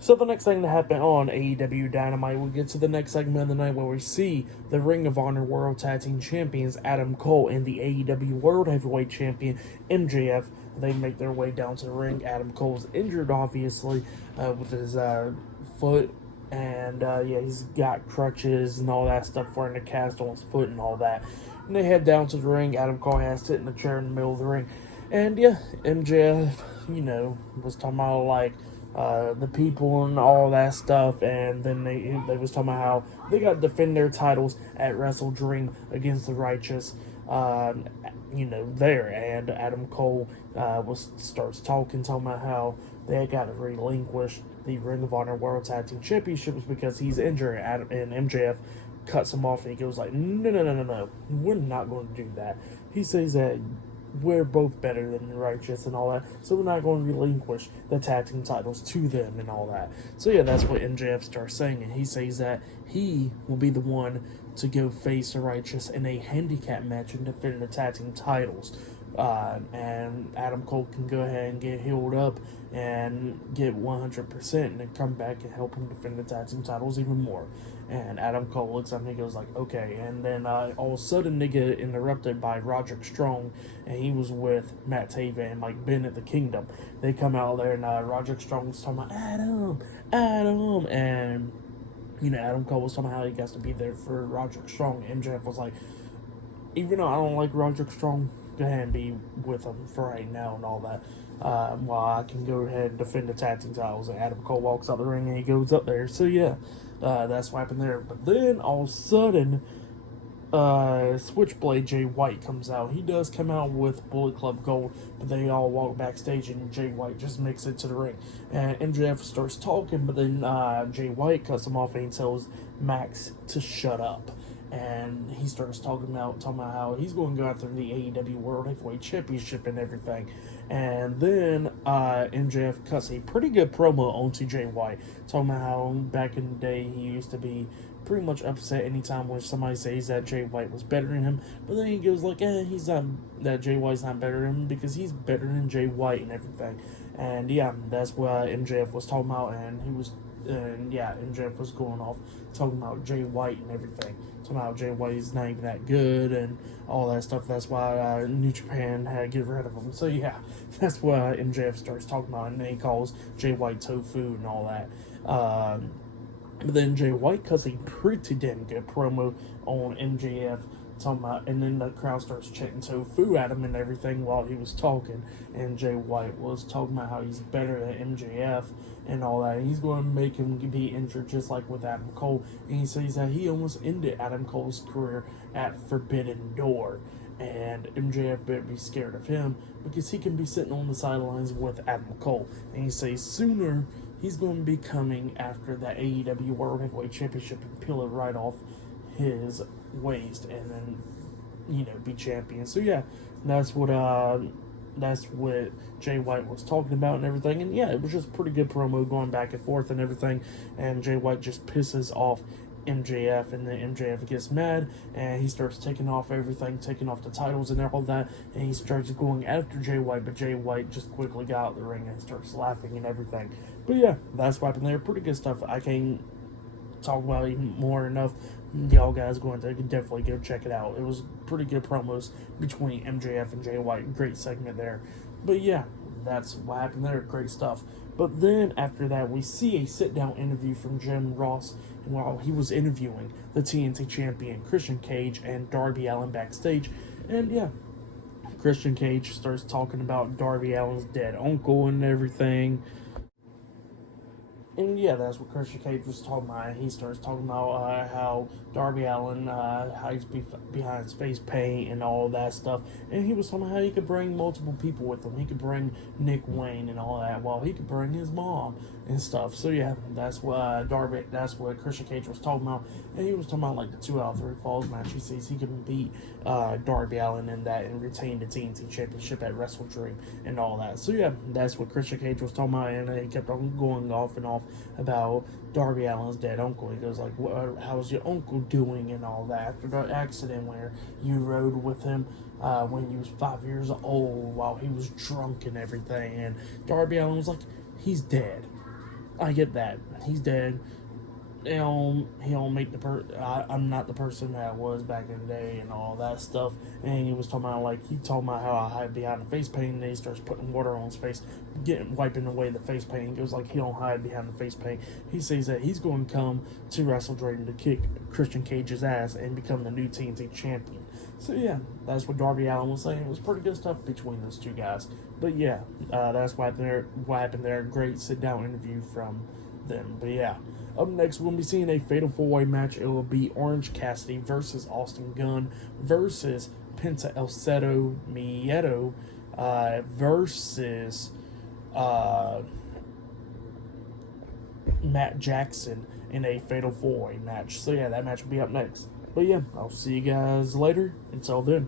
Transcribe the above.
So the next thing to happen on AEW Dynamite, we get to the next segment of the night where we see the Ring of Honor World Tag Team Champions Adam Cole and the AEW World Heavyweight Champion MJF. They make their way down to the ring. Adam Cole's injured, obviously, with his foot, and yeah, he's got crutches and all that stuff for him to cast on his foot and all that. And they head down to the ring. Adam Cole has to sit in the chair in the middle of the ring, and yeah, MJF, was talking about like the people and all that stuff, and then they was talking about how they got to defend their titles at Wrestle Dream against the Righteous. There, and Adam Cole starts talking about how they got to relinquish the Ring of Honor World Tag Team Championships because he's injured. And MJF cuts him off, and he goes like, no, we're not going to do that. He says that we're both better than the Righteous and all that, so we're not going to relinquish the tag team titles to them and all that. So yeah, that's what MJF starts saying, and he says that he will be the one to go face the Righteous in a handicap match and defend the tag team titles. And Adam Cole can go ahead and get healed up and get 100% and then come back and help him defend the tag team titles even more. And Adam Cole looks up and he goes like, okay. And then all of a sudden they get interrupted by Roderick Strong, and he was with Matt Taven and Mike Bennett, the Kingdom. They come out there, and Roderick Strong was talking about Adam, and Adam Cole was talking about how he has to be there for Roderick Strong. MJF was like, even though I don't like Roderick Strong, go ahead and be with him for right now and all that. While I can go ahead and defend the tag team titles. And Adam Cole walks out the ring and he goes up there. So yeah, that's what happened there. But then all of a sudden, Switchblade Jay White comes out. He does come out with Bullet Club Gold, but they all walk backstage and Jay White just makes it to the ring. And MJF starts talking, but then Jay White cuts him off and he tells Max to shut up. And he starts talking about how he's going to go after the AEW World Heavyweight Championship and everything. And then MJF cuts a pretty good promo onto Jay White, talking about how back in the day he used to be pretty much upset anytime when somebody says that Jay White was better than him. But then he goes like, he's not, that Jay White's not better than him because he's better than Jay White and everything. And yeah, that's what MJF was talking about, and MJF was going off talking about Jay White and everything. Talking about Jay White's not even that good and all that stuff. That's why New Japan had to get rid of him. So yeah, that's what MJF starts talking about, and then he calls Jay White tofu and all that. But then Jay White cuts a pretty damn good promo on MJF, talking about, and then the crowd starts chanting tofu at him and everything while he was talking. And Jay White was talking about how he's better than MJF and all that. He's going to make him be injured just like with Adam Cole. And he says that he almost ended Adam Cole's career at Forbidden Door. And MJF better be scared of him because he can be sitting on the sidelines with Adam Cole. And he says sooner he's going to be coming after the AEW World Heavyweight Championship and peel it right off his waist and then, be champion. So yeah, that's what Jay White was talking about and everything. And yeah, it was just pretty good promo going back and forth and everything. And Jay White just pisses off MJF, and then MJF gets mad and he starts taking off everything, taking off the titles and all that, and he starts going after Jay White, but Jay White just quickly got out of the ring and starts laughing and everything. But yeah, that's what happened there. Pretty good stuff. I can't talk about it even more enough. Y'all guys going to definitely go check it out. It was pretty good promos between MJF and Jay White. Great segment there. But yeah, that's what happened there. Great stuff. But then after that, we see a sit-down interview from Jim Ross while he was interviewing the TNT champion Christian Cage and Darby Allin backstage. And yeah, Christian Cage starts talking about Darby Allin's dead uncle and everything. And yeah, that's what Christian Cage was talking about. He starts talking about how Darby Allin hides behind his face paint and all that stuff. And he was talking about how he could bring multiple people with him. He could bring Nick Wayne and all that, while he could bring his mom and stuff. So yeah, that's what Christian Cage was talking about. And he was talking about like the 2 out of 3 falls match. He says he can beat Darby Allin in that and retain the TNT Championship at Wrestle Dream and all that. So yeah, that's what Christian Cage was talking about. And he kept on going off and off about Darby Allin's dead uncle. He goes like, how's your uncle doing and all that after the accident where you rode with him when he was 5 years old while he was drunk and everything. And Darby Allin was like, he's dead. I get that. He's dead. He don't make I'm not the person that I was back in the day and all that stuff. And he was talking about, like, he told me how I hide behind the face paint, and then he starts putting water on his face, wiping away the face paint. He goes like he don't hide behind the face paint. He says that he's going to come to Wrestle Dragon to kick Christian Cage's ass and become the new TNT champion. So yeah, that's what Darby Allin was saying. It was pretty good stuff between those two guys. But yeah, that's what happened there. Great sit down interview from them. But yeah. Up next, we'll be seeing a fatal four-way match. It will be Orange Cassidy versus Austin Gunn versus Penta El Zero Miedo versus Matt Jackson in a fatal four-way match. So yeah, that match will be up next. But yeah, I'll see you guys later. Until then.